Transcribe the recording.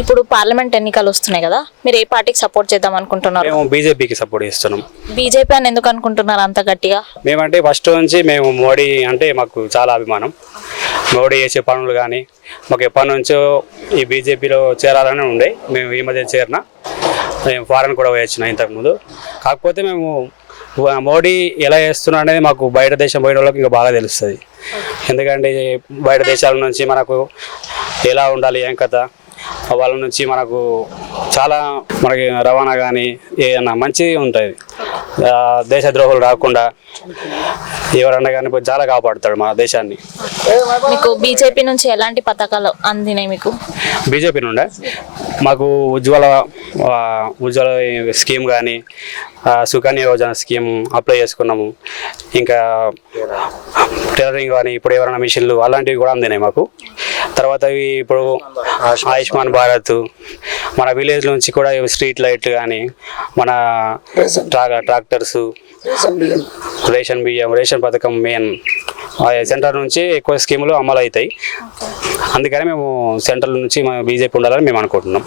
ఇప్పుడు పార్లమెంట్ ఎన్నికలు వస్తున్నాయి కదా, మీరు ఏ పార్టీకి సపోర్ట్ చేద్దాం అనుకుంటున్నారు? మేము బీజేపీకి సపోర్ట్ చేస్తున్నాం. బీజేపీ అని ఎందుకు అనుకుంటున్నారు అంత గట్టిగా? మేమంటే ఫస్ట్ నుంచి మేము మోడీ అంటే మాకు చాలా అభిమానం. మోడీ చేసే పనులు కానీ మాకు ఎప్పటి నుంచో ఈ బీజేపీలో చేరాలని ఉండే. మేము ఈ మధ్య చేరిన, మేము ఫారెన్ కూడా వచ్చిన ఇంతకుముందు. కాకపోతే మేము మోడీ ఎలా చేస్తున్నా అనేది మాకు బయట దేశం పోయిన వాళ్ళకి ఇంకా బాగా తెలుస్తుంది. ఎందుకంటే బయట దేశాల నుంచి మనకు ఎలా ఉండాలి, ఏం కథ, వాళ్ళ నుంచి మనకు చాలా మనకి రవాణా కానీ ఏదైనా మంచిగా ఉంటుంది. దేశద్రోహులు రాకుండా ఎవరన్నా కానీ చాలా కాపాడుతాడు మన దేశాన్ని. మీకు బీజేపీ నుంచి ఎలాంటి పథకాలు అందినాయి? మీకు బీజేపీ నుండే మాకు ఉజ్వల స్కీమ్ కానీ, సుకన్య యోజన స్కీమ్ అప్లై చేసుకున్నాము. ఇంకా టైలరింగ్ కానీ ఇప్పుడు ఎవరైనా మిషన్లు అలాంటివి కూడా అందినాయి మాకు. తర్వాత ఇప్పుడు ఆయుష్మాన్ భారత్, మన విలేజ్ నుంచి కూడా స్ట్రీట్ లైట్ కానీ, మన ట్రాక్టర్స్, రేషన్ బియ్యం, రేషన్ పథకం మెయిన్ సెంటర్ నుంచి ఎక్కువ స్కీములు అమలు అవుతాయి. అందుకని మేము సెంట్రల్ నుంచి బీజేపీ ఉండాలని మేము అనుకుంటున్నాం.